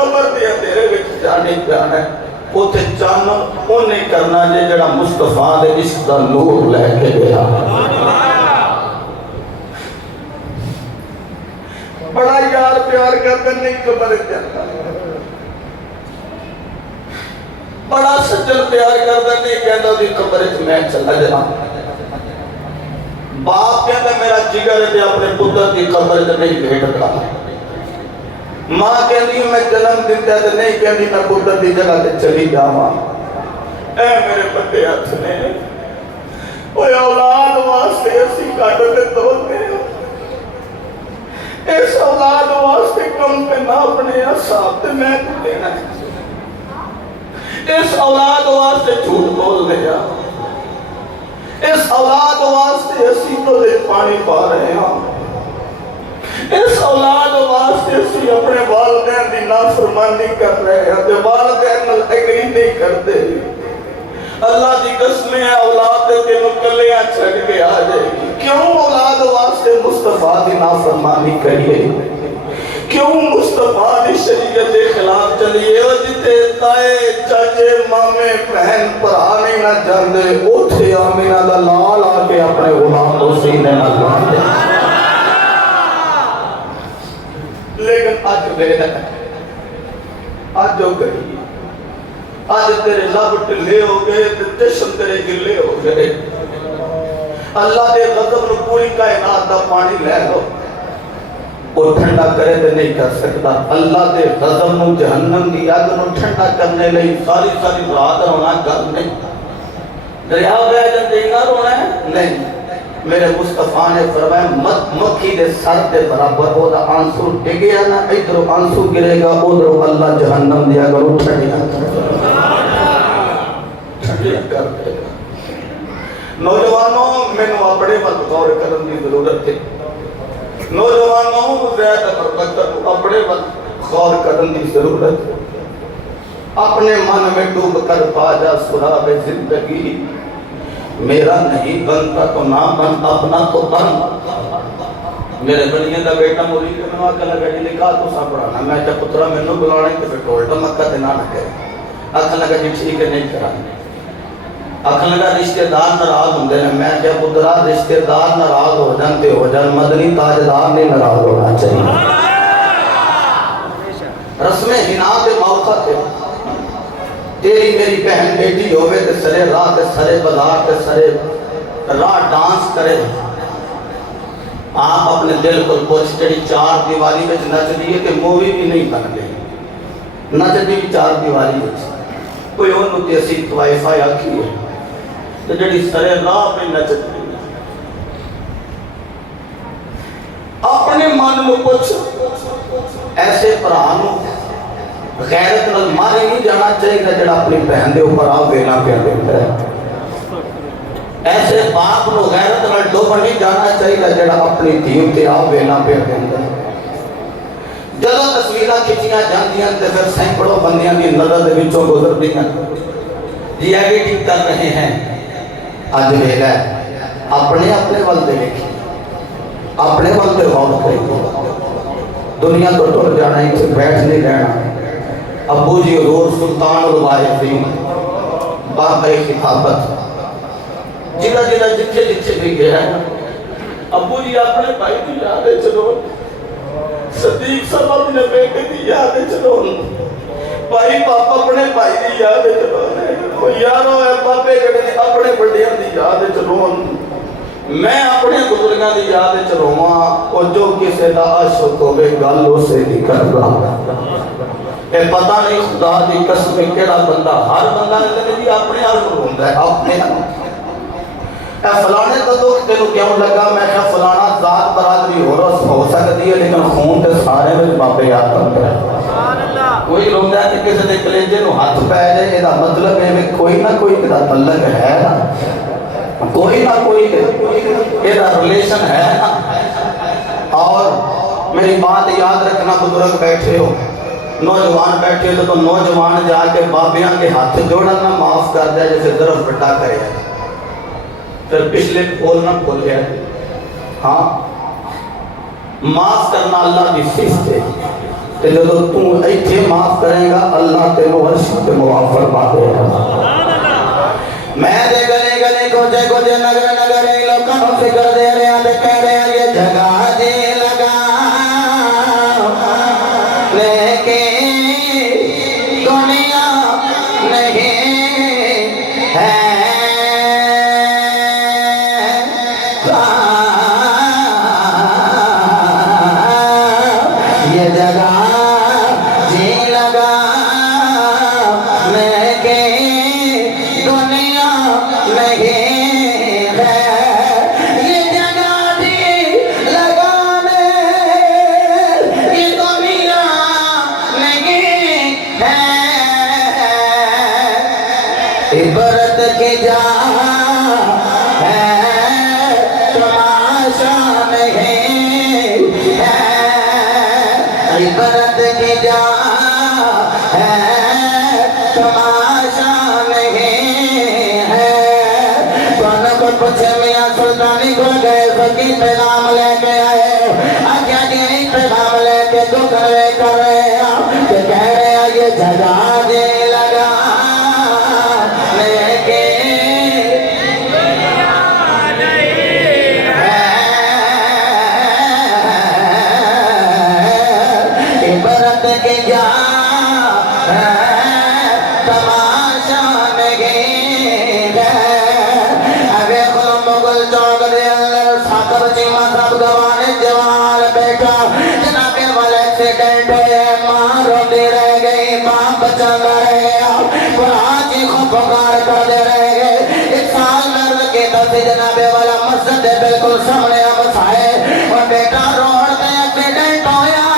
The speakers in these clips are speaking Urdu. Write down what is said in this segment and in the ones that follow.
قبر دے اندھیرے وچ جانے جانا ہے اوتھے چانن اونے کرنا جے جڑا مصطفیٰ دے عشق دا نور لے کے گیا بڑا یار پیار کرتے نہیں قبر جاتا بڑا سجل پیار کرتا نہیں کہتا دی قبر میں چلا جا باپ کہتا میرا جگر ہے اپنے پتر کی قبر نہیں بھیٹ کر ماں کہتی میں جنم دیتا ہے نہیں کہتی میں پتر دی جگہ تے چلی جاواں اے میرے بندے ہاتھ نے اوے اولاد واسطے اسی کاٹتے توڑتے ہیں اس اولاد واسطے کم پہ نہ اپنے اصحاب تے میں کو دینا ہے اس اولاد واسطے جھوٹ بول دیا اس اولاد واسطے اسی تو دے پانی پا رہے ہیں اس اولاد واسطے اسی اپنے والدین دی نافرمانی کر رہے ہیں تے والدین نال ایگری نہیں کرتے اللہ دی قسم ہے اولاد کے مکلیاں چھڑ کے آ جائے گی کیوں اولاد واسطے مصطفیٰ دی نافرمانی کریے کیوں مصطفیٰ دی شریعت کے خلاف چلیے اور جتے تائے چاچے مامے بہن پرانے نہ جاندے اوتھے آمینہ دا لال آکے اپنے غلام کو سینے نہ جاندے لیکن آج بے ہے آج جو گئی آج تیرے لب ٹلے ہو گئے چشم تیرے گلے ہو گئے اللہ دے غضب نو پوری کائنات دا پانی لے لو وہ ٹھنڈا کرے تو نہیں کر سکتا اللہ دے غضب نو جہنم دی آگ نو ٹھنڈا کرنے لئی ساری رات رونا کر نہیں دریا بے جاندے نہ رونا ہے نہیں میرے مصطفیٰ نے فرمایا مکھی دے سر دے برابر او دا آنسو ڈگیا نا ادھر آنسو گرے گا ادھر اللہ جہنم دی آگ نو ٹھنڈا کر دے گا نوجوانوں میں نو اپنے وقت غور کرن دی ضرورت ہے نوجوانوں زیادہ پربتر اپنے وقت غور کرن دی ضرورت ہے اپنے من میں ڈوب کر پا جا سراب زندگی میرا نہیں بنتا تو نہ بن اپنا تو بن میرے بنیے دا بیٹا مولی کے منوہ کا لگا جی لکھا تو سا پڑھانا میں جب پترہ میں نو بلانے کے پھر ٹولٹا مکہ دینا نہ کرے اکھا لگا جی ٹھیک ہے نہیں کرانے اکھا لگا رشتہ دار نراض ہوں دینا میں جب پترہ رشتہ دار نراض ہو جانتے ہو جان مدنی تاجدار نہیں نراض ہونا چاہیے رسم ہنا دے موقع تھے تیری میری بہن بیٹی ہوئے تے سرے راہ تے سرے بازار تے سرے راہ ڈانس کرے آپ اپنے دل کو پوچھ تیری چار دیواری میں نچ دیئے کہ مووی بھی نہیں بن گئی نچ دی چار دیواری میں کوئی اور نتی اسی توائفہ یا کی ہے تو جڑی سرے راہ پہ نچ دی اپنے من میں کچھ ایسے پرانوں غیرت نال مارے نہیں جانا چاہیے جڑا اپنی بہن دے اوپر آ ویلا پیا دیتا ہے ایسے باپ نو غیرت نال ڈوب نہیں جانا چاہیے جڑا اپنی دھیو تے آ ویلا پیا دیتا ہے جدوں تصویراں کھچیاں جاندیاں تے پھر سینکڑوں بندیاں دی نظر دے وچوں گزردیاں جی ایڈیٹنگ کر رہے ہیں اج ویلا اپنے ول دے ویکھی اپنے ول تے غور کریں دنیا تو ٹر جانا ہی بیٹھ نہیں رہنا ابو جی حضور سلطان الوارثین بابا خطابت جنہ جتھے جتھے بھی گیا ہے ابو جی اپنے بھائی کی یادیں چلو صدیق صاحب اپنے بیٹے کی یادیں چلو بھائی پاپا اپنے بھائی کی یادیں چلو یارو ہے پاپے جڑے اپنے بڑیاں کی یادیں چلو میں اپنے بزرگاں دی یادیں چلو اور جو کسے دا عاشق ہوئے گل اسے دی کر رہا اے پتہ نہیں خدا دی قسم کیڑا بندہ ہر بندہ نے جی اپنے آپ ہوندا ہے اپنے اے فلانے دا دکھ تینوں کیوں لگا میں کہ فلانا ذات برادری ہو سکتی ہے لیکن خون تے سارے وچ بابے یاد کردا ہے سبحان اللہ کوئی روندا ہے کہ کسے دے کلیجے نو ہاتھ پے جائے اے دا مطلب ہے کہ کوئی نہ کوئی دا تعلق ہے نا کوئی نہ کوئی اے دا ریلیشن ہے نا اور میری بات یاد رکھنا بزرگ بیٹھے ہو نوجوان بیٹھے تو نوجوان جا کے بابیاں کے ہاتھ جوڑنا معاف کر دیا جیسے ضرب بٹا کرے پھر پچھلے بولنا بھول گیا ہاں معاف کرنا اللہ کی صفت ہے کہ جب تو ایتھے معاف کرے گا اللہ تینوں عرش تے معاف فرما دے گا میں دے گلے گلے کوچے کوچے نگر نگر لوگوں کو فکر دے رہے ہیں کہہ رہے ہیں یہ جگہ دے لگا لیکن دنیا نہیں ہے یہ جگہ جی لگا لیکن دنیا نہیں ہے یہ جگہ جی لگانے یہ دنیا نہیں ہے عبرت کی جا ہے تماشا نہیں ہے عبرت کی جا ہے تماشا نہیں ہے کون کو پوچھے میاں سلطانی کو گئے فقیر پیغام لے کے آئے آجا جی پیغام لے کے دکھوے کر رہے ہیں کہ کہہ رہے ہیں یہ جگہ دے لگا عبرت کی جا تماشا نہیں ہے ابے خلم مغل چوک دے اندر ساتھ بچی مذہب گوانے جوان بیٹا جناب والا ایکسیڈنٹ ہوئے ماں رو دے رہ گئی ماں بچا رہے قرآن کی خوب پکار کر دے رہے گئے ایک سال مرد کے دس جناب والا مسجد بالکل سامنے مسائے اور بیٹا روڑ دے ایکسیڈنٹ ہویا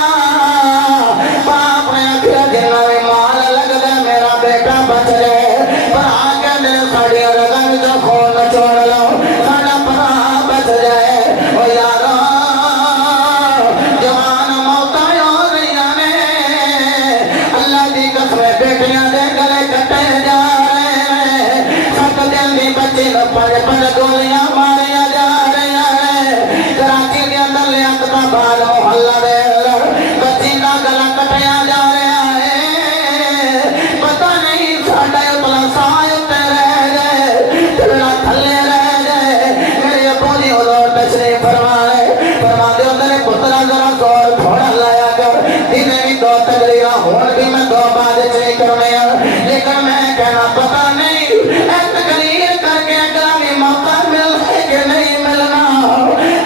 باپ نے اکھر جنوی مال لگ دے میرا بیٹا بچ رہے پر آگے میرے ساڑی اور رگن جو خون چھوڑ لو ساڑا پرا بچ جائے او یارو جوان موتا ہو رہی آنے اللہ دی قسمیں بیٹیاں دے گلے کٹے جا رہے ہیں سب دل دی بچی نو پڑ گولیاں ماریا جا رہی ہیں کراچی کے اندر لیاقتا بار محلہ دے بچی کا گلا کٹیا جا رہا ہے پتہ نہیں ساڑھے اپنا سائے تے رہ گئے تلنا تھلے رہ گئے میرے ابونی حضور تشریف فرما دے اندر پترہ ذرا زور تھوڑا لایا کر دینے بھی دو تقریرہ ہون بھی میں دو بازے چلی کرنے لیکن میں کہنا پتہ نہیں اے تقریر کر کے اگلا بھی موقع مل ہے کہ نہیں ملنا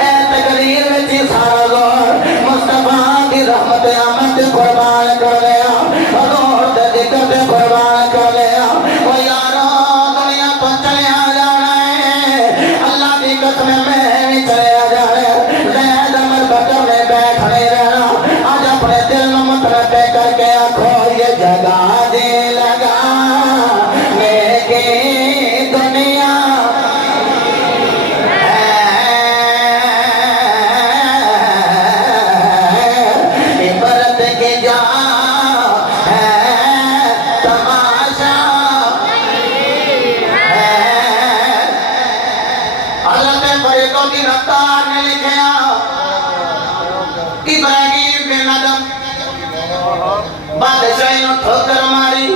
اے تقریر میں چی سارا زور مصطفیٰ کی رحمت آمد قربان کر لیا حضور دے ذکر دے قربان کر لیا وہ یارو دنیا تو چلے آ جانا ہے اللہ کی قسم میں بھی چلے آ جانا ہے زید عمر بکر میں بیٹھ نہیں رہنا آج اپنے دل میں مطلب کر کے آنکھو یہ جگہ دے لگا لیکن دنیا عبرت کی جا ہے تماشا ہے حضرت فریدوں کی رفتار نے لکھیا ابراہیم بن ادم بادشاہی نو ٹھوکر ماری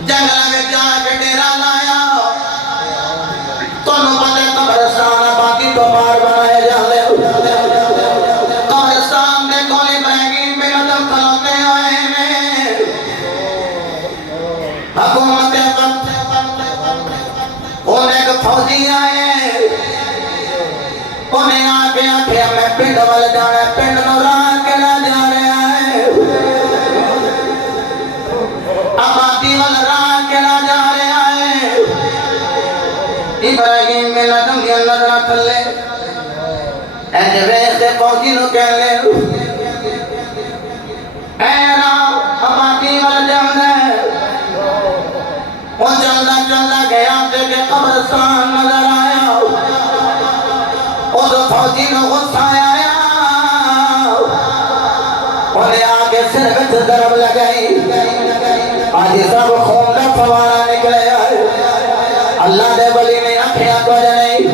جنگل میں جا کے ڈیرا لایا تونوں پتہ قبرستان باقی تو بار بنائے جاندے قبرستان دے کول ابراہیم بن ادم کھلوتے ہوئے میں حکومت انہیں ایک فوجی آئے انہیں آگے آکھے میں پنڈ وال جانا ہے پنڈ نو راہ کے نہ جا رہے آئے آبادی وال راہ کے نہ جا رہے آئے ابراہیم بن ادم دی نظر تھلے اے ویس دے فوجی نو کہہ لے اے راہ آبادی وال جانا ہے وہ چلدا گیا تے کہ قبرستان نظر آیا اور فوجی نو غصہ آیا انہیں آگے سر وچ ضرب لگائی آج سب خون دا فوارہ نکلے آئے اللہ دے ولی نے آنکھیں کچھ نہیں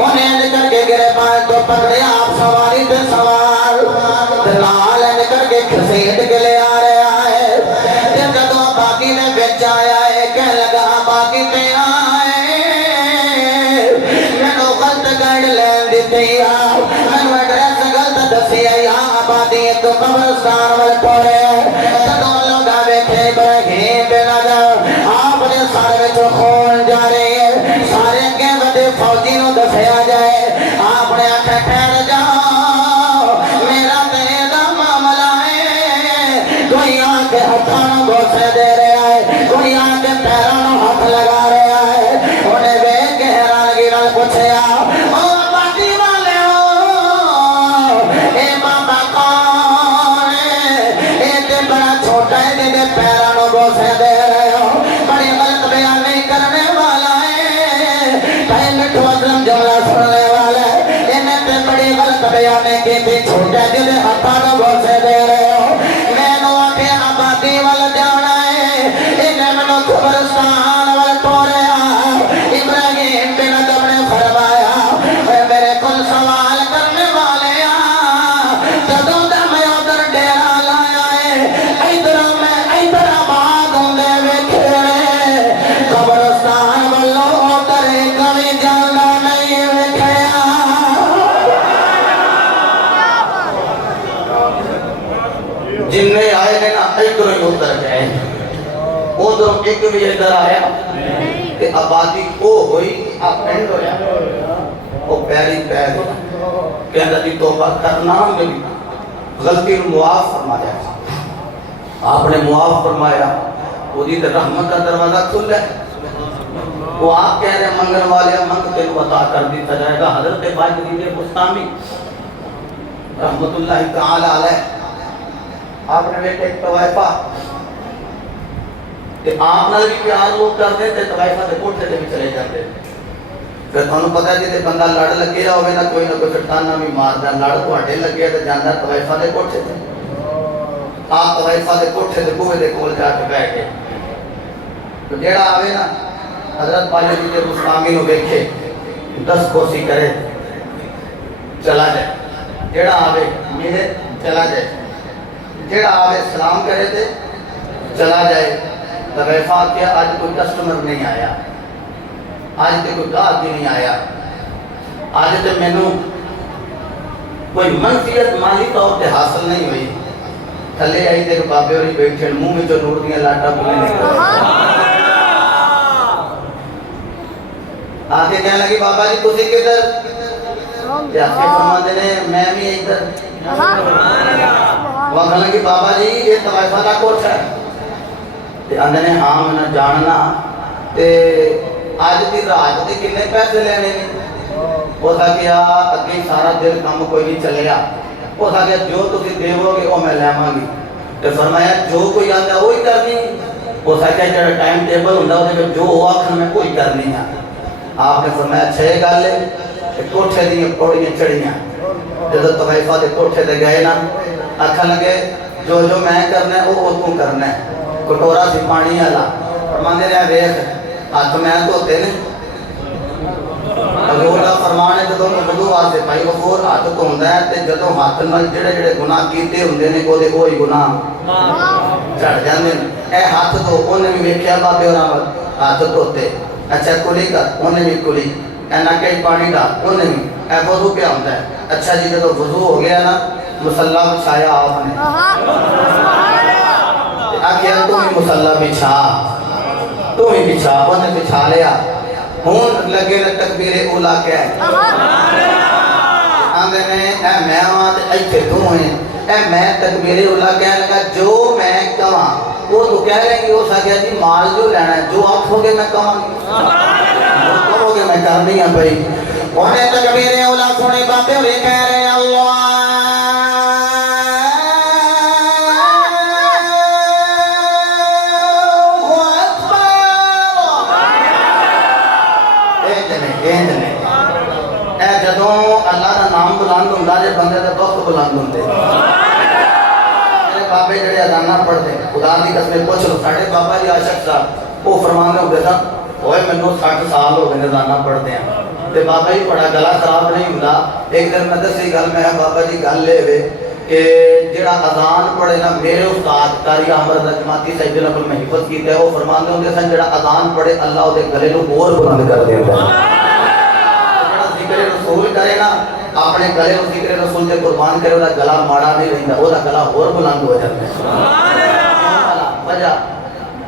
انہیں کر کے گرے پائے تو پکڑے آپ سواری تے سوار دلال نکل تے آئے مینوں غلط گائیڈ لین دیتی مینوں ایڈریس غلط دسی آبادی ایک قبرستان وال ٹورے جدوں لوگا ویکھے ابراہیم بن آدم آپ نے سارے وچوں خون جا رہی ہے سارے اگے ودے فوجی نوں دسیا جائے آپ نے آکھیا ٹھہر جاؤ میرا تے دا معاملہ ہے کوئی آ کے ہتھاں نوں بوسے دے رہا ہے کوئی آ کے پیراں نوں ہاتھ لگا رہا ہے انہیں ویکھ کے حیرانگی نال پوچھیا او آبادی والے اے بابا کون ہے اے تے بڑا چھوٹا ہے جے پیراں نوں بوسے دے رہے ہو بڑی غلط بیان نہیں کرنے والا ہے کہیں مٹھو اسلم جملہ سننے والا ہے انہیں تے بڑی غلط بیان کی تھی چھوٹا جے ہاتھاں نوں بوسے دے رہے ہو میں نو آکھے آبادی وال جانا ہے انہیں مینوں قبرستان وال ٹوریا ابراہیم بن آدم نے فرمایا اے میرے کل سوال کرنے والے جدوں دا میں ادھر ڈیرا لایا ہے ادھر میں ادھر آباد ہوندے ویکھے قبرستان والوں ادھر کبھی جانا نہیں ویکھیا جننے آئے نے نا ادھر ہی ادھر گئے ادھر ایک بھی ادھر آیا کہ آبادی او ہوئی آپ اینڈ ہویا وہ پیری پیر کہ اللہ جی توبہ کرنا میری غلطی معاف فرمایا آپ نے معاف فرمایا وہ دی رحمت کا دروازہ کھل ہے وہ آپ کہہ رہے منگل والے منگتے کو عطا کر دیتا جائے گا حضرت باجری بستامی رحمت اللہ تعالی علیہ آپ نے بیٹے ایک طوائفہ کہ آپ نال بھی پیار لوگ کرتے تھے طوائفہ دے کوٹھے تے بھی چلے جاتے پھر تھانوں پتہ ہے جے بندہ لڑ لگے ہوے نا کوئی شیطانہ بھی ماردا لڑ تواڈے لگے تے جاندا طوائفہ دے کوٹھے تے آپ طوائفہ دے کوٹھے تے بوئے دے کول جا کے بیٹھ گئے تو جیڑا آوے نا حضرت باجری دے مستامی نو ویکھے 10 کوسی کرے چلا جائے جیڑا آوے ملے چلا جائے جیڑا آوے سلام کرے تے چلا جائے طوائفہ کیا آج کوئی کسٹمر نہیں آیا آج تے کوئی گاہک بھی نہیں آیا آج تے مینوں کوئی منفیت مالی طور تے حاصل نہیں ہوئی تھلے آئی تے بابے ہوری بیٹھے منہ میں جو نور دیاں لاٹا بولے نکل آگے کہنے لگی بابا جی تسی کدھر یا کے فرماتے نے میں بھی ادھر وہ کہنے لگی بابا جی یہ طوائفہ کا کوٹھ ہے تے آندے نے ہاں میں جاننا تے آج دی رات دے کنے پیسے لینے نہیں وہ تھا کہ اگے سارا دل کام کوئی نہیں چلیا وہ تھا کہ جو تسی دیو گے وہ میں لیواں گی تے فرمایا جو کوئی آندا وہی کرنی وہ تھا کہ جڑا ٹائم ٹیبل ہوندا او دے جو آکھن میں کوئی کرنی ہے آپ نے فرمایا 6 گل کہ کوٹھے دی پوڑیاں چڑھیاں جب طوائفہ دے کوٹھے تے گئے نا آکھن لگے جو جو میں کرنا ہے وہ تو کرنا ہے کٹورا سی پانی والا فرماندے رہے ویکھ ہاتھ میں دھوتے نے حضور دا فرمان ہے جدوں وضو واسطے بھائی غفور ہاتھ دھوندا ہے تے جدوں ہاتھ نال جڑے جڑے گناہ کیتے ہوندے نے او دے کوئی گناہ چڑھ جاندے نے اے ہاتھ دھو اونے بھی ویکھیا بابے ہوراں ہاتھ دھوتے اچھا کلی کر اونے بھی کلی اینا کئی پانی دا اونے بھی اے وضو پہ ہوندا ہے اچھا جی جدوں وضو ہو گیا نا مصلی بچھایا آپ نے آگیا تو ہی مصلی بچھا تو ہی بچھا انہیں بچھا لیا ہون لگے نے تکبیر اولا کیا ہے آندے نے اے میں آتے ایتھے تو ہیں اے میں تکبیر اولا کہنے لگا جو میں کہاں وہ تو کہہ لیں گے وہ ساکیا جی مال جو لینا ہے جو آپ ہوگے میں کہاں جو ہوگے میں کرنی ہے بھائی انہیں تکبیر اولا سنے بابے ہوئے کہہ رہے ہیں اللہ اللہ کا نام بلند ہوتا ہے بندے کا وقت بلند ہوتے میرے بابے جڑے ادانا پڑھتے خدا کی قسم پوچھ لو ساڈے بابا جی عاشق صاحب وہ فرمانے ہوتے سن اوئے مینوں 60 سال ہو گئے ادانا پڑھتے ہیں تے بابا جی بڑا گلا خراب نہیں ہوندا ایک دن میں دسی گل میں بابا جی گل لے وے کہ کہ جڑا اذان پڑھے نا میرے استاد قاری احمد جماعتی صاحب جنہاں کو میں حفظ کیتا ہے وہ فرماندے ہوندے سن جڑا اذان پڑھے اللہ دے گلے نو اور بلند کر دیندا ہے جڑا ذکر رسول کرے نا اپنے گلے نو ذکر رسول تے قربان کرے وہ گلا ماڑا نہیں رہندا وہ گلا اور بلند ہو جاتا ہے سبحان اللہ وجہ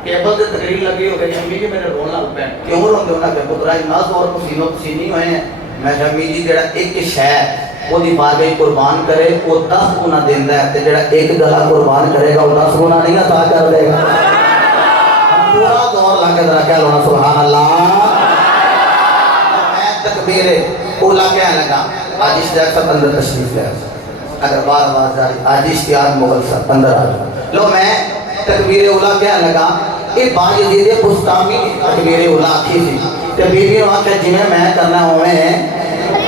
کیبل سے تقریر لگی ہو گئی امی جی میرے رونا لگ پیا کیوں روندے ہو نا کہ پترا اتنا زور پسینو پسینی ہوئے ہیں میں کہ امی جی جڑا ایک شے وہ دی بارگاہ قربان کرے وہ 10 گنا دیندا ہے تے جڑا ایک گلا قربان کرے گا وہ 10 گنا نہیں عطا کر دے گا پورا دور لا کے ذرا کہہ لو نا سبحان اللہ میں تکبیر اولا کہنے لگا آج اس جگہ سب اندر تشریف لے اگر بار بار جاری آج اشتیاق مغل سب اندر آ جائے لو میں تکبیر اولا کہنے لگا یہ بائی جیدے پستامی تکبیر اولا آکھی تھی کہ بی بی وہاں کہ جنہیں میں کرنا ہوئے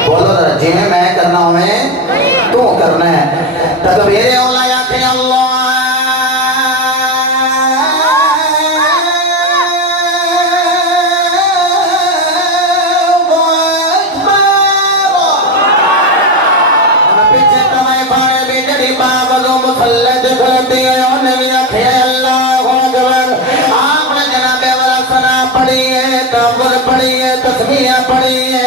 بولو ذرا جنہیں میں کرنا ہوئے تو کرنا ہے تکبیر اولا یا کہ اللہ پڑھیے تسبیح پڑھیے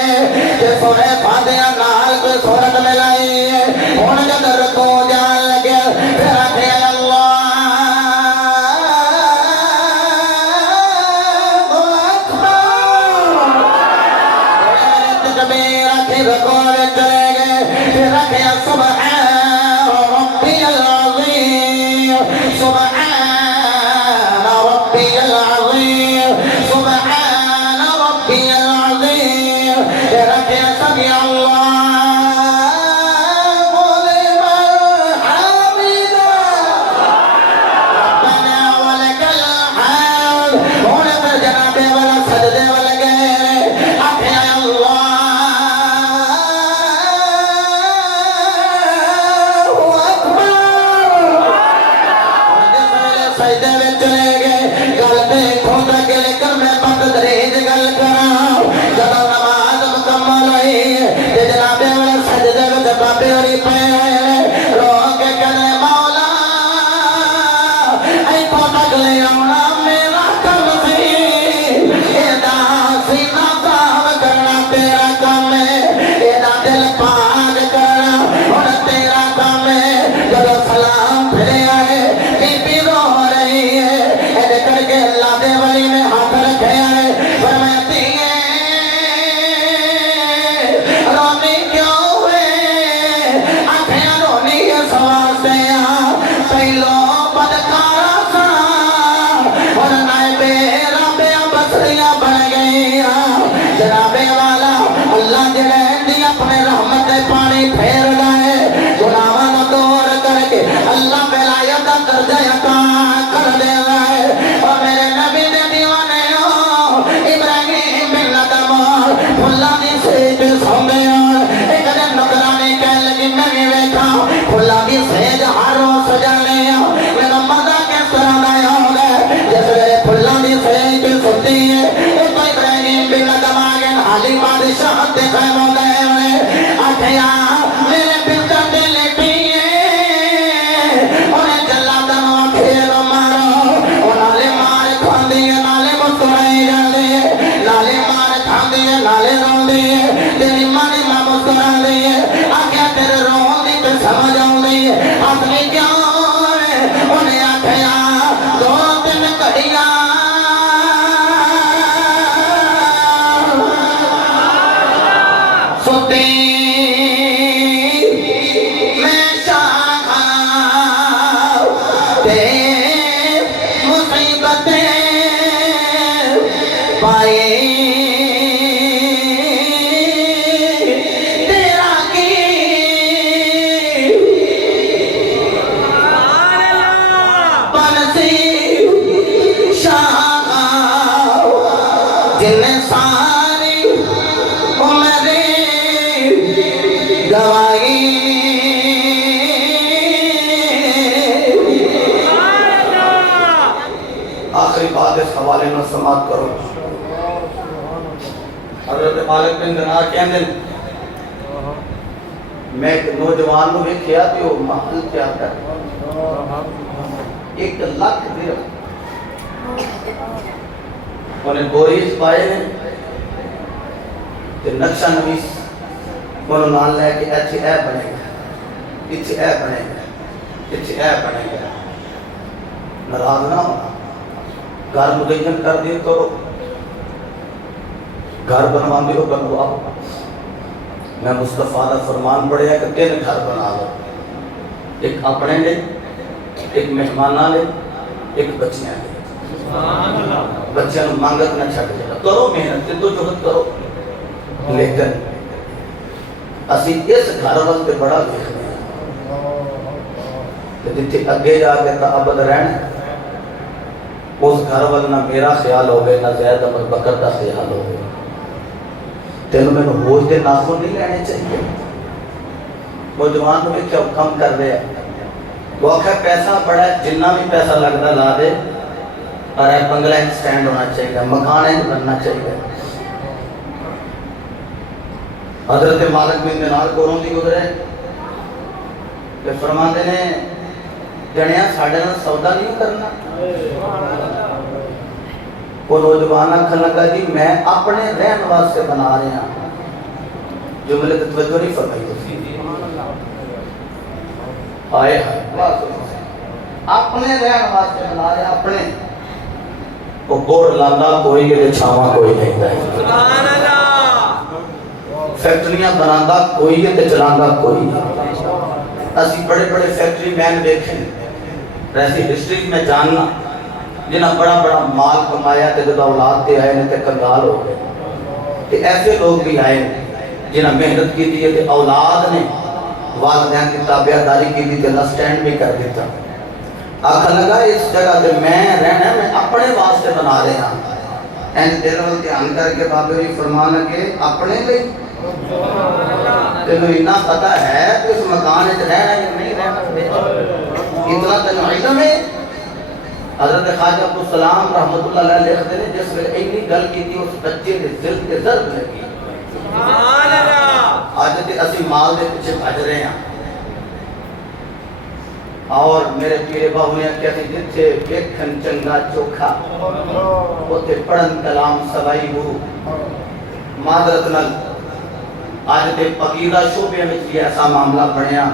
کہ سونے فاتحہ نال کوئی سورت ملائی ہن جد رکوع جان لگے پھر آکھے اللہ اکبر تکبیر آکھے رکوع وچ چلے گئے پھر آکھے سبحان ربی العظیم سبحان ربی العظیم سبحان آخری بات اس حوالے میں سماعت کرو حضرت مالک بن دینار کہندے میں ایک نوجوان کو دیکھا کہ وہ محل کیا کر 1 لاکھ درہم انہیں گوریز پائے ہیں کہ نقشہ نویس انہوں نال لے کہ ایچے اے بنے گا ایچے اے بنے گا ایچے اے بنے گا ناراض نہ ہونا گھر مدین کر دیے تو گھر بنوان دیو بنوا میں مصطفیٰ دا فرمان پڑھیا کہ 3 گھر بنا لو ایک اپنے لے ایک مہمانہ لے ایک بچیاں لے بچیاں نو مانگت نہ چھٹ جائے کرو محنت تو جہد کرو لیکن اسی اس گھر وقت بڑا دیکھنے ہیں کہ جتنے اگے جا کے تعبد رہنے اس گھر وقت نہ میرا خیال ہو گئے نہ زید احمد بکر کا خیال ہو گئے تینوں میں ہوش دے ناخن نہیں لینے چاہیے نوجوان کو بھی کیا کم کر دیا وہ آخر پیسہ پڑا ہے جنہ بھی پیسہ لگتا لا دے اور ہے بنگلہ ایک سٹینڈ ہونا چاہیے مکان ایک بننا چاہیے حضرت مالک بن دینار کوروں دی گزرے کہ فرماتے نے جنیا ساڑھے نہ سودا نہیں کرنا وہ نوجوان آنکھا لگا جی میں اپنے رہن واسطے بنا رہے ہیں جملے تو توجہ نہیں فرمائی تو آئے اپنے رہن واسطے بنا رہے ہیں اپنے وہ بورڈ لاندہ کوئی یہ چھاواں کوئی نہیں دائیں سبحان اللہ فیکٹریاں بناندہ کوئی ہے تے چلاندہ کوئی ہے اسی بڑے بڑے فیکٹری مین دیکھیں ایسی ہسٹری میں جاننا جنہاں بڑا بڑا مال کمایا تے جب اولاد تے آئے نے تے کنگال ہو گئے کہ ایسے لوگ بھی آئے جنہاں محنت کی دی تے اولاد نے والدین کی تابعہ داری کی دی تے سٹینڈ بھی کر دیتا آخر لگا اس جگہ تے میں رہنا میں اپنے واسطے بنا رہے ہیں این دل وقت دھیان کر کے بابے بھی فرمانا کہ اپنے لئے تینوں اتنا پتہ ہے کہ اس مکان ہے رہنا یا نہیں رہنا اتنا تینوں علم ہے حضرت خواجہ عبدالسلام رحمت اللہ علیہ لکھتے ہیں جس میں ایک گل کی تھی اس بچے کے دل کے ضرب لگی آج تے اسی مال دے پیچھے بھج رہے ہیں اور میرے پیرے باہو نے کہتے جتھے ویکھن چنگا چوکھا اوتے پڑھن کلام سوائی گرو معذرت نال آج تے عقیدہ شعبے میں یہ ایسا معاملہ بنیا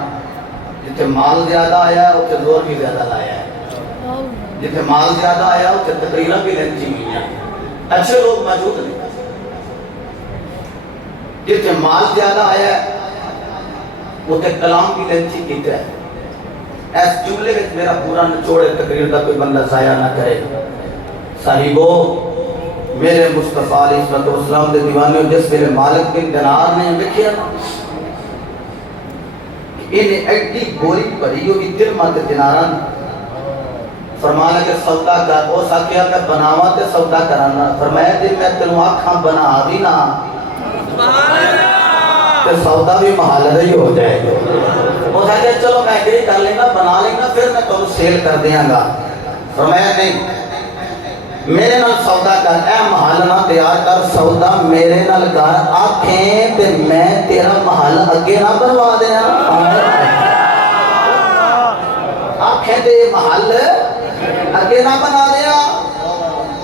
جتھے مال زیادہ آیا اوتے زور بھی زیادہ لایا ہے جتھے مال زیادہ آیا اوتے تقریریں بھی لنچی ہوئی ہیں اچھے لوگ موجود نہیں جتھے مال زیادہ آیا ہے اوتے کلام بھی لنچی کیتے ہیں ایس جملے میں میرا پورا نچوڑے تقریر کا کوئی بندہ ضائع نہ کرے صاحبو میرے مصطفیٰ علیہ السلام دے دیوانے جس میرے مالک بن دینار نے لکھیا انہیں ایڈی گوری پڑی ہوگی درمہ تے دیناران فرمانا کہ سودا کر وہ ساکیا میں بناوا تے سودا کرانا فرمایا جی میں تنوں آنکھاں بنا بھی نہ تے سودا بھی محال رہی ہو جائے گا وہ کہتے ہیں چلو میں اگری کر لینا بنا لینا پھر میں تم سیل کر دیاں گا فرمایا نہیں میرے نال سودا کر اے محل نہ تیار کر سودا میرے نال کر آنکھیں تے میں تیرا محل اگے نہ بنوا دیا آنکھیں تے محل اگے نہ بنا دیا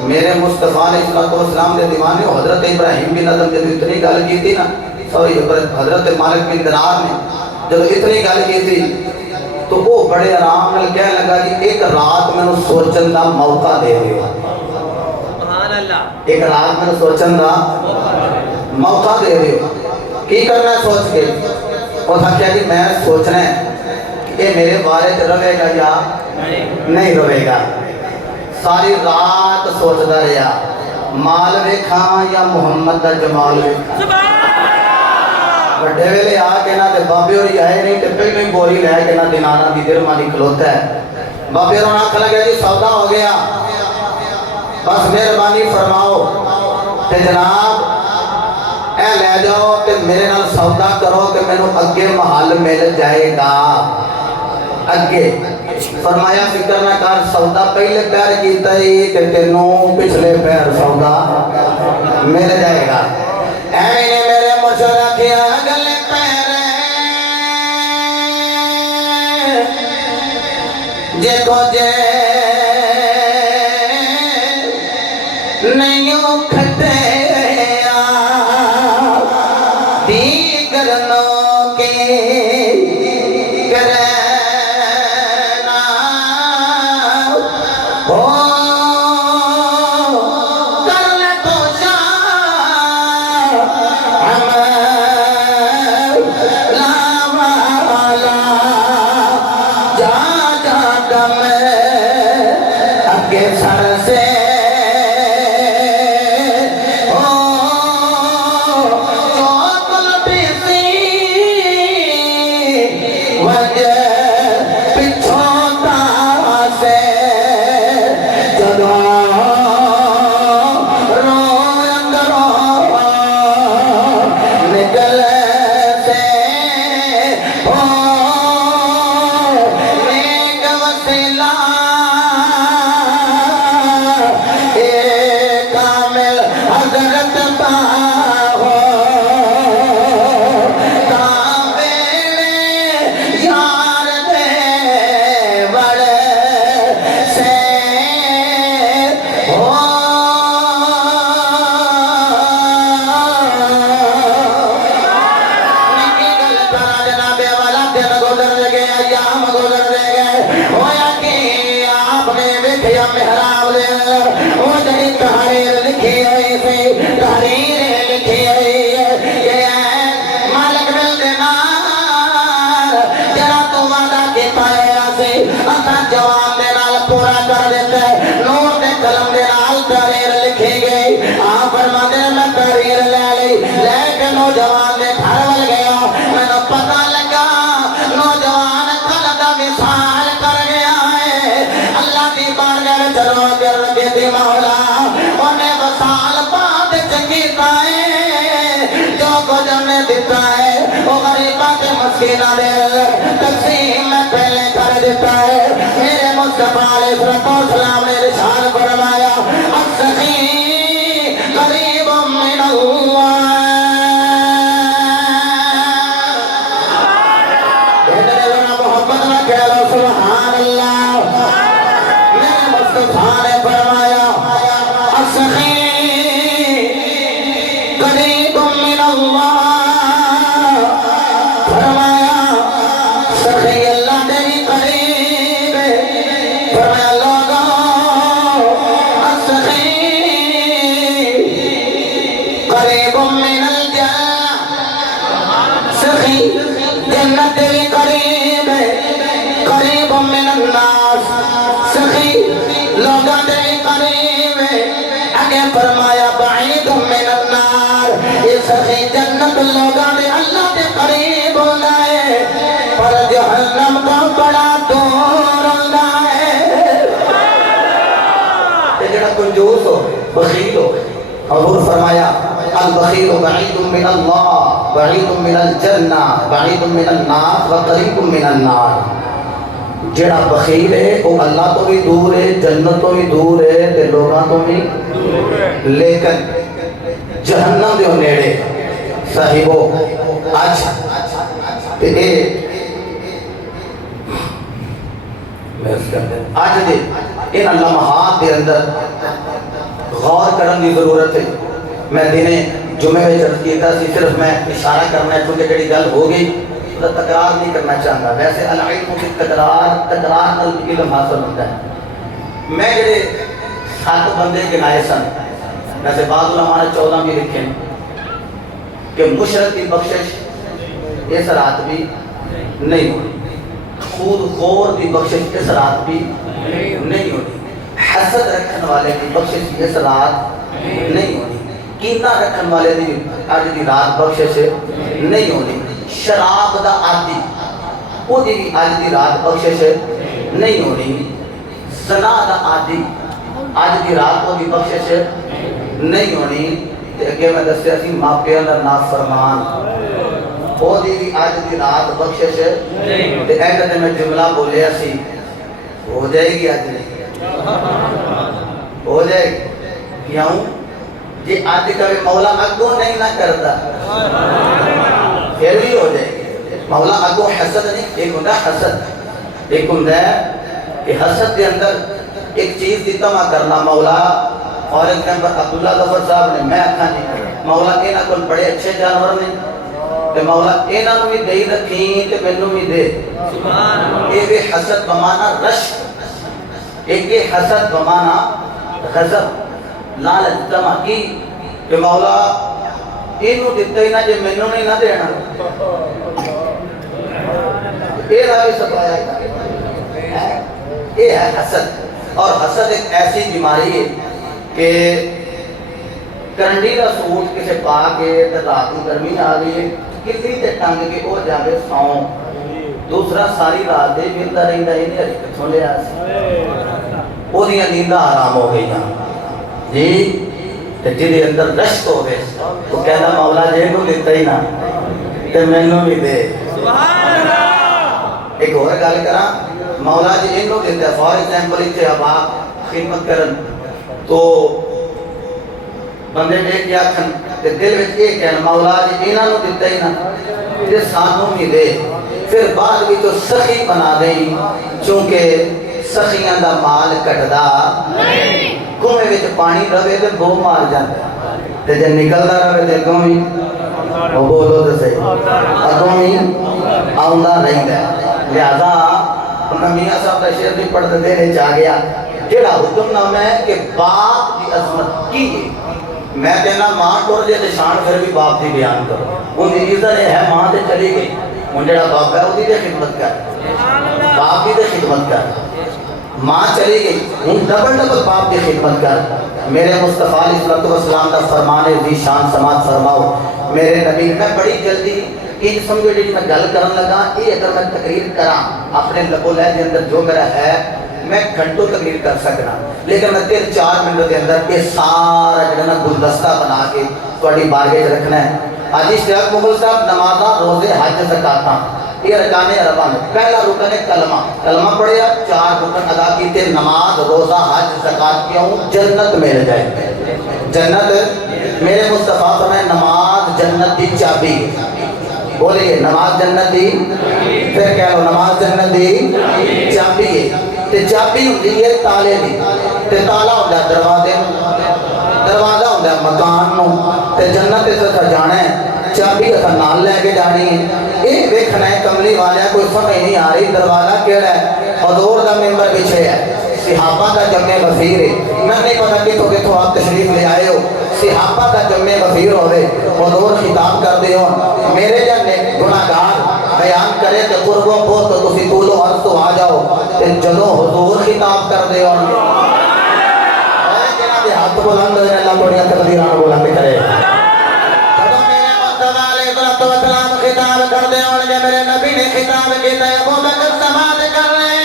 میرے مصطفیٰ علیہ السلام دے دیوانے حضرت ابراہیم بن ادم جب اتنی گل کی تھی نا سوری حضرت مالک بن دینار نے جب اتنی گل کی تھی تو وہ بڑے آرام میں کہنے لگا کہ ایک رات میں نے سوچن دا موقع دے دیا ایک رات میں نے سوچن دا موقع دے دیا کی کرنا ہے سوچ کے اور تھا کیا کہ میں سوچنا ہے کہ میرے بارے روے گا یا نہیں روے گا ساری رات سوچتا رہا مال ویکھاں یا محمد دا جمال ویکھاں بڑھے ویلے آ کے نہ تے بابے اور آئے نہیں تے پہلے ہی بوری لے کے نہ دینارہ دی درمہ دی کھلوتا ہے بابے اور آنکھ لگا جی سودا ہو گیا بس مہربانی فرماؤ تے جناب اے لے جاؤ تے میرے نال سودا کرو کہ میں نے اگے محل مل جائے گا اگے فرمایا فکر نہ کر سودا پہلے پیر کیتا ہی کہ تینوں پچھلے پیر سودا مل جائے گا اے میرے مشورہ کیا گلے پیر دیکھو جے نہیں کھٹے دیگر نو کے کرنا ہو کرنے تو شاہ عمل لاوالا جا جا دم اگے سر سے نوجوان نے گھر ول گیا میں نے پتہ لگا نوجوان کل دا مثال کر گیا ہے اللہ دی بارگاہ میں چلو کر کے دی مولا انہیں وصال بات چنگی تائے جو کچھ نے دیتا ہے وہ غریبہ کے مسکینہ دے تقسیم میں پہلے کر دیتا ہے میرے مصطفیٰ علیہ السلام نے ارشاد فرمایا السخی قریب من اللہ سبحان اللہ میرے مصطفیٰ نے فرمایا السخی قریب من اللہ فرمایا سخی اللہ دے قریب فرمایا لوگوں السخی قریب من الجنہ سخی جنت دے قریب قریب من الناس سخی لوگاں دے قریب اگے فرمایا بعید من النار یہ سخی جنت لوگاں دے اللہ دے قریب ہونا ہے پر جہنم کا بڑا دور ہونا ہے یہ جڑا کنجوس ہو بخیل ہو حضور فرمایا البخیل بعید من اللہ بعید من الجنہ بعید من الناس وقریب من النار جڑا بخیل ہے وہ اللہ تو بھی دور ہے جنت تو بھی دور ہے تے لوگاں تو بھی لیکن جہنم دے نیڑے صاحبو آج دے ان لمحات دے اندر غور کرن دی ضرورت ہے میں دینے جمعے میں چرچ کیتا سی صرف میں اشارہ کرنا ہے چونکہ جڑی گل ہو گئی تکرار نہیں کرنا چاہتا ویسے العلم کی تکرار علم حاصل ہوتا ہے میں جڑے 7 بندے گنائے سن ویسے بعض علماء نے 14 بھی لکھے کہ مشرق کی بخشش اس رات بھی نہیں ہونی خود خور کی بخشش اس رات بھی نہیں ہونی حسد رکھن والے کی بخشش اس رات نہیں ہونی کینہ رکھن والے کی آج دی رات بخشش نہیں ہونی شراب دا عادی وہ دی آج دی رات بخشش نہیں ہونی زنا دا عادی آج دی رات وہ دی بخشش نہیں ہونی کہ میں دستے سی ماپے اندر نافرمان وہ دی آج دی رات بخشش تے ایک میں جملہ بولیا سی ہو جائے گی آج نہیں ہو جائے گی کیوں جی آج کبھی مولا اگو نہیں نہ کرتا پھر بھی ہو جائے گی مولا اگو حسد نہیں ایک ہوں حسد ایک ہوں کہ حسد کے اندر ایک چیز کی تما کرنا مولا اور ایگزامپل عبداللہ ظفر صاحب نے میں آکھاں جی مولا انہاں کول بڑے اچھے جانور نے تے مولا انہاں نوں بھی دے رکھیں تے مینوں بھی دے سبحان اللہ یہ حسد بمانا رشک ایک یہ حسد بمانا غضب لالچ تما کی کہ مولا اینوں دتا ہی نہ جے مینوں نہیں نہ دینا یہ راوی سپایا یہ ہے حسد اور حسد ایک ایسی بیماری ہے کہ کرنڈی کا سوٹ کسے پا کے رات میں گرمی آ گئی ہے کلی تے ٹنگ کے وہ جاوے سوں دوسرا ساری رات دے ملتا رہندا انہیں ہری کتھوں لیا وہ دیاں نینداں آرام ہو گئی جی تے جدے اندر رشک ہو گئے وہ کہنا مولا جے نوں دتا ہی نہ تے مینوں بھی دے سبحان اللہ ایک اور گل کراں مولا جی انہوں دیتا ہے فار ایگزامپل اتنے اب آپ خدمت کرن تو بندے دیکھ کے آکھن دل وچ یہ کہنا مولا جی انہاں نوں دیتا ہی نہ تے سانوں بھی دے پھر بعد بھی تو سخی بنا دیں چونکہ سخیاں دا مال کٹدا نہیں کنویں وچ پانی رہے تے بو مار جاندا تے جے نکلدا رہے تے اگوں بھی وہ بولو تے صحیح اگوں بھی آوندا رہندا لہذا میاں صاحب کا شعر بھی پڑھتے دینے چاہ گیا جیڑا حکم نام ہے کہ باپ کی عظمت کی میں کہنا ماں ٹور جائے شان پھر بھی باپ کی بیان کرو ان کی عزت ہے ماں تے چلی گئی ان جیڑا باپ ہے وہ دی خدمت کر باپ کی خدمت کر ماں چلی گئی ان ڈبل باپ کی خدمت کر میرے مصطفیٰ علیہ السلام کا فرمان ذی شان سماعت فرماؤ میرے نبی میں بڑی جلدی یہ سمجھو جی میں گل کرن لگا یہ اگر میں تقریر کراں اپنے لبو لہجے اندر جو میرا ہے میں گھنٹوں تقریر کر سکنا لیکن میں 3-4 منٹ کے اندر یہ سارا جڑا گلدستہ بنا کے تہاڈی بارگاہ رکھنا ہے حاجی اشتیاق مغل صاحب نمازاں روزے حج زکاتاں یہ رکان ارباں پہلا رکن ہے کلمہ کلمہ پڑھیا 4 رکن ادا کیتے نماز روزہ حج زکات کیوں جنت مل جائے جنت میرے مصطفیٰ فرمائے نماز جنت کی چابی بولیے نماز جنت دی پھر کہہ لو نماز جنت دی چابی ہے تے چابی ہوندی ہے تالے دی تے تالا ہوندا دروازے دروازہ ہوندا مکان نو تے جنت تے جانا ہے چابی اساں نال لے کے جانی ہے یہ ویکھنا ہے کملی والے کوئی سمجھ نہیں آ رہی دروازہ کیڑا ہے حضور دا ممبر پیچھے ہے صحابہ کا جمع غفیر ہے میں نہیں پتا کتوں کتوں آپ تشریف لے آئے ہو صحابہ کا جمع غفیر ہوئے حضور خطاب کر دے ہو میرے جانے گناہگار بیان کرے کہ قربوں کو تو تسی طولو عرض تو آ جاؤ جدو حضور خطاب کر دے ہو جنہ دے ہاتھ بلند ہوئے اللہ بڑیا تقدیران بلند کرے جدو میرے مصطفیٰ علیہ السلام خطاب کر دے ہو میرے نبی نے خطاب کیتا ہے ابو بکر سماعت کر رہے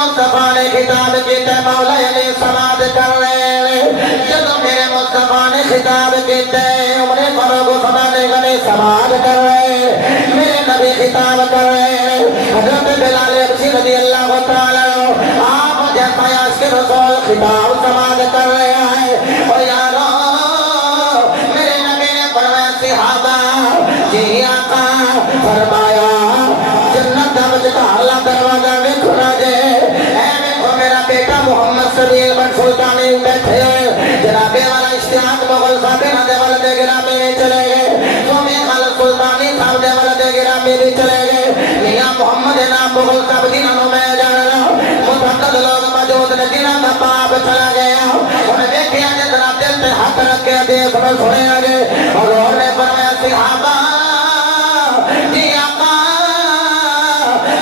مصطفیٰ نے خطاب کیتا ہے مولا علی سماعت کر رہے جدو میرے مصطفیٰ نے خطاب کیتا ہے عمر فاروق عثمان غنی سماعت کر رہے میرے نبی خطاب کر رہے حضرت بلال حبشی رضی اللہ تعالیٰ آپ جیسا یاس کے رسول خطاب سماعت کر رہے ہیں اور یارو میرے نبی نے فرمایا صحابہ جی آقا فرمایا جنت کا مجھتا دروازہ میں کھلا جائے محمد صدیق بن سلطانی بیٹھے جناب والا اشتیاق مغل صاحب نہ والا دے گرامی میں چلے گئے سومی خال سلطانی صاحب دے والا دے گرامی بھی چلے گئے میاں محمد نام مغل صاحب جنہوں میں جان رہا متحدد لوگ موجود نے جنہوں کا باپ چلا گیا انہیں دیکھیا جتنا دل پہ ہاتھ رکھ کے دیکھ میں سنے آگے اور انہوں نے فرمایا صحابہ جی آقا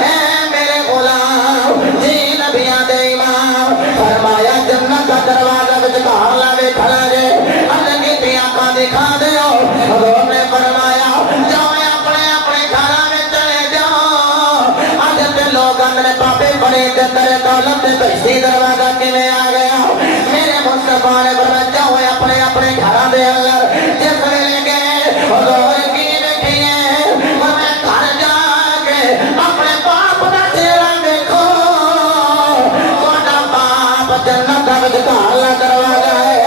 اے میرے غلام جی نبیاں دے امام فرمایا جنت کا دروازہ وچ باہر لاوے کھڑا جے اللہ کی تھی آقا دکھا دے حضور نے فرمایا جاؤ اپنے اپنے گھراں میں چلے جاؤ اج تے لوگ اندر پاپے بڑے تے تیرے دولت تے بہشتی دروازہ کیویں آ گیا میرے مصطفیٰ نے فرمایا جاؤ اپنے اپنے گھراں دے اندر جس ویلے گئے حضور کی ویکھیے میں گھر جا کے اپنے باپ دا چہرہ دیکھو جنت کا مجھتا دروازہ ہے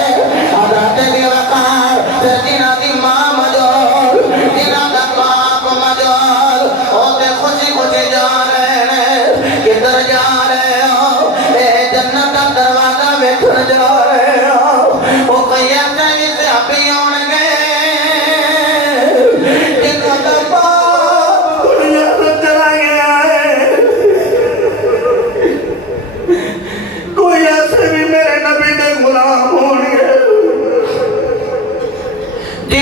حضرت دی وقار جنہ دی ماں مجور جنہ دا باپ مجور ہوتے خوشی خوشی جا رہے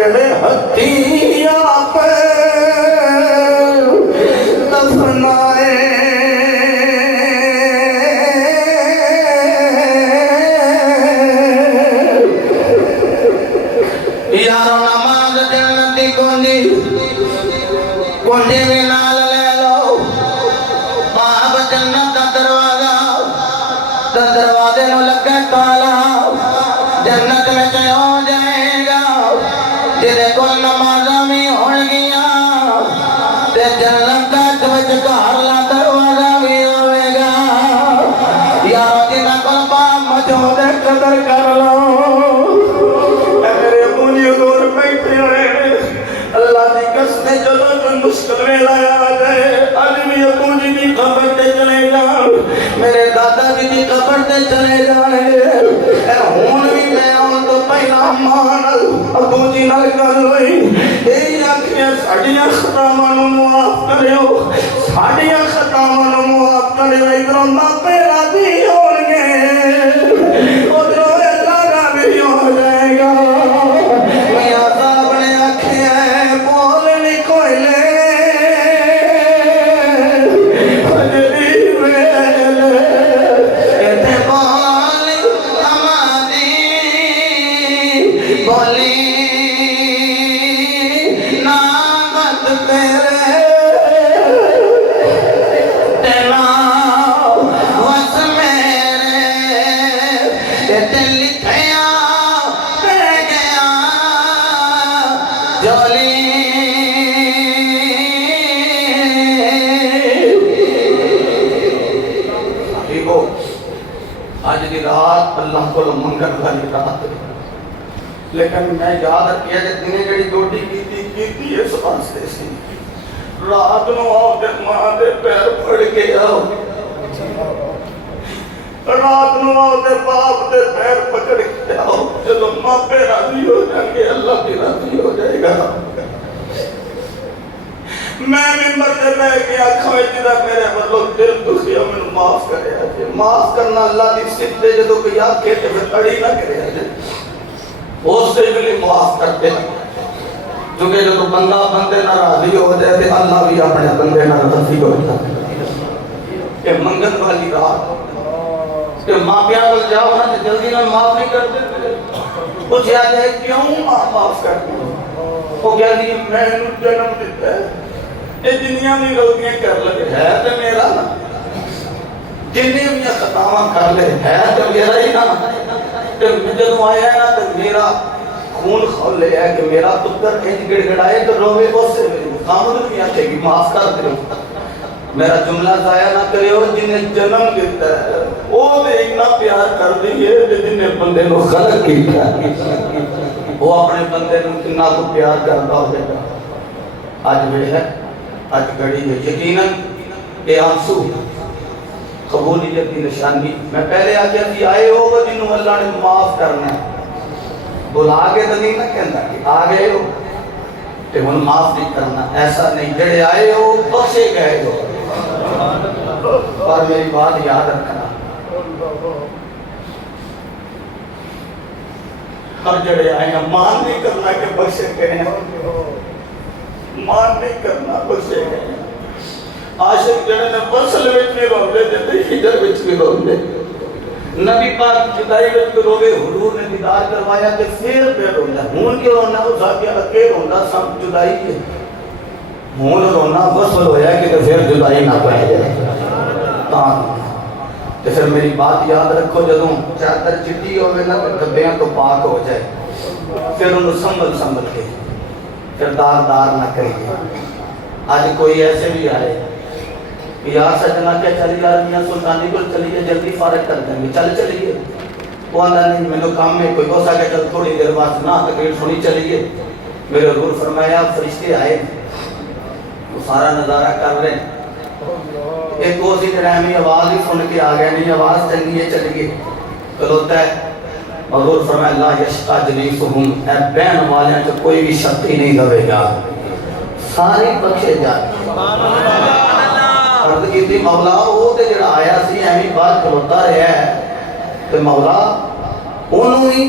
جڑے ہتھی آپ دفنائے یارو نماز جنتی کنجی کنجی بھی نال لے لو باب جنت کا دروازے نو لگے تالا جنت میں ہو جائے گا جدے کو نمازاں بھی ہون گیا تے جنت کا وچکارلا دروازہ بھی ہوے گا یارو جنہ کو باب موجود قدر کر لو میرے مونی حضور بیٹھے ہوئے اللہ دی قسم جدوں کوئی مشکل ویلا آ جائے آدمی ابو جی دی قبر تے چلے جان میرے دادا جی دی قبر تے چلے جانے اے ہون بھی میں آن تو پہلا مان ابو جی نال گل ہوئی اے آکھیا ساڈیاں خطاواں نوں معاف کریو ساڈیاں خطاواں نوں معاف کریو ادھروں ماپے راضی ہون گے ادھروں اللہ راضی ہو جائے گا میاں صاحب نے آکھیا ہے بول نہیں کوئی لے آج دی رات اللہ کو منگل والی رات لیکن میں یاد رکھیا کہ دنے جڑی ڈوٹی کیتی اس واسطے سی رات نو آؤ تے ماں دے پیر پھڑ کے آؤ رات نو آؤ تے باپ دے پیر پکڑ کے آؤ چلو ماں پہ راضی ہو جائیں گے اللہ بھی راضی ہو جائے گا میں ممبر سے میں کیا کھوئے جدا میرے مطلب دل دکھی ہو میں معاف کرے آجے معاف کرنا اللہ دی صفت دے جدو کوئی آپ کہتے پھر اڑی نہ کرے آجے اس سے بھی معاف کرتے کیونکہ جدو بندہ بندے نہ راضی ہو جائے تو اللہ بھی اپنے بندے نہ راضی ہو جائے کہ منگل والی رات کہ ماں پیاں بل جاؤ نا جلدی نہ معاف نہیں کرتے کچھ یاد ہے کیوں معاف کرتے وہ کہہ دی میں جنم دیتا ہے یہ دنیا میں غلطیاں کر لگے ہے تو میرا نا جنہیں بھی خطاواں کر لے ہے تو میرا ہی نا جب آیا ہے نا تو میرا خون کھول لے ہے کہ میرا پتر انج گڑ گڑائے تو روے اس سے خامد بھی آتے گی معاف کر دے میرا جملہ ضائع نہ کرے ہو جنہیں جنم دیتا ہے وہ دے اتنا پیار کر دیئے جنہیں بندے کو خلق کیتا ہے وہ اپنے بندے کو کتنا کو پیار کرتا ہو جائے گا آج بھی ہے آج گھڑی ہے یقیناً اے آنسو قبولیت کی نشانی میں پہلے آگیا کہ آئے ہو وہ جنہوں اللہ نے معاف کرنا ہے بلا کے تو نہیں نہ کہنا کہ آگئے ہو کہ انہوں معاف نہیں کرنا ایسا نہیں جڑے آئے ہو بخشے گئے ہو اور میری بات یاد رکھنا اور جڑے آئے ہیں مان نہیں کرنا کہ بخشے گئے ہیں مان نہیں کرنا بخشے گئے ہیں عاشق جڑے نے وصل وچ بھی روندے تے ہجر وچ بھی روندے نبی پاک جدائی وچ بھی روے حضور نے دیدار کروایا تے پھر پہ روندا ہن کیوں رونا او صاحب اکے روندا سب جدائی ہے ہن رونا وصل ہویا کہ پھر جدائی نہ پے جائے تاں تے پھر میری بات یاد رکھو جدوں چادر چٹی ہوے نا تے دبیاں تو پاک ہو جائے پھر انہوں سنبھل کے پھر دار نہ کریے آج کوئی ایسے بھی آئے یار سجنا کیا چلی یار میاں سلطانی کو چلیے جلدی فارغ کر دیں گے چلیے وہ آدھا نہیں میں نے کام میں کوئی ہو سکے چل تھوڑی دیر بعد نہ تقریر سنی چلیے میرے حضور فرمایا فرشتے آئے وہ سارا نظارہ کر رہے ہیں ایک وہ سی رحمی آواز ہی سن کے آ گیا نہیں آواز چلیے کلوتا ہے حضور فرمایا اللہ یشقا جلیسہم اے بین والیاں تو کوئی بھی شکتی نہیں ہوئے گا ساری بخشے جائے عرض کی تھی مولا وہ تے جڑا آیا سی ایمی بات کھلوتا رہا ہے تے مولا انہوں ہی